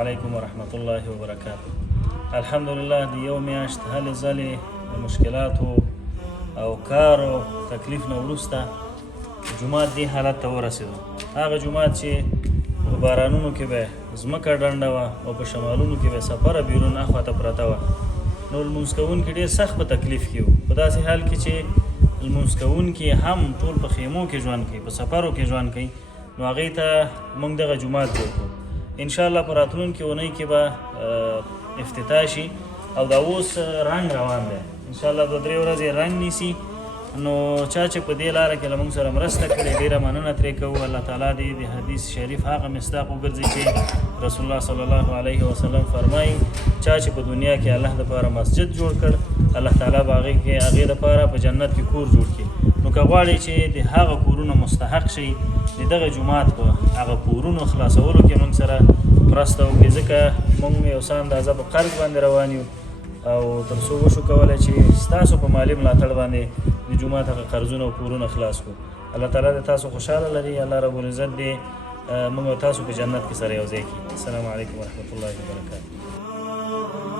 علیکم ورحمت الله وبرکاته. الحمدلله د یو میاشت هلې ځلې د مشکلاتو او کار او تکلیف نه وروسته جومات دې حالت ته ورسېدو. هغه جومات چې په بارانونو کې به ځمکه ډنډه وه او په شمالونو کې به سفره بیرون اخواته پرته وه، نو لمونځ کوونکي ډېر سخت په تکلیف کې وو. په داسې حال کې چې لمونځ کوونکي هم ټول په خیمو کې ژوند کوي، په سفرو کې ژوند کوي، نو هغې ته موږ دغه جومات جوړ کړو. انشاءالله په راتلونکې اونۍ کې به افتتاح شي او دا اوس رنګ روان دی. انشاءالله 2-3 ورځې رنګ نیسي. نو چا چې په دې لاره کې له موږ سره مرسته کړې ډېره مننه ترې کوو. الله تعالی دې د حدیث شریف هغه مصداق وګرځي چې رسول الله صلی الله علیه وسلم فرمایي چا چې په دنیا کې الله دپاره مسجد جوړ کړ، الله تعالی به هغې دپاره په جنت کې کور جوړ کړي. نو که غواړئ چې د هغه کورونو مستحق شئ، د دغه جومات په هغه کورونو خلاصولو کې موږ سره مرسته وکړئ، ځکه موږ یو څه اندازه په قرض باندې روان یو او تر څو وشو کولی چې ستاسو په مالي ملاتړ باندې د جومات هغه قرضونه او کورونه خلاص کړو. الله تعالی د تاسو خوشحاله لري. الله رب العزت دې موږ او تاسو په جنت کې سره یو ځای کړي. السلام علیکم ورحمت الله وبرکاته.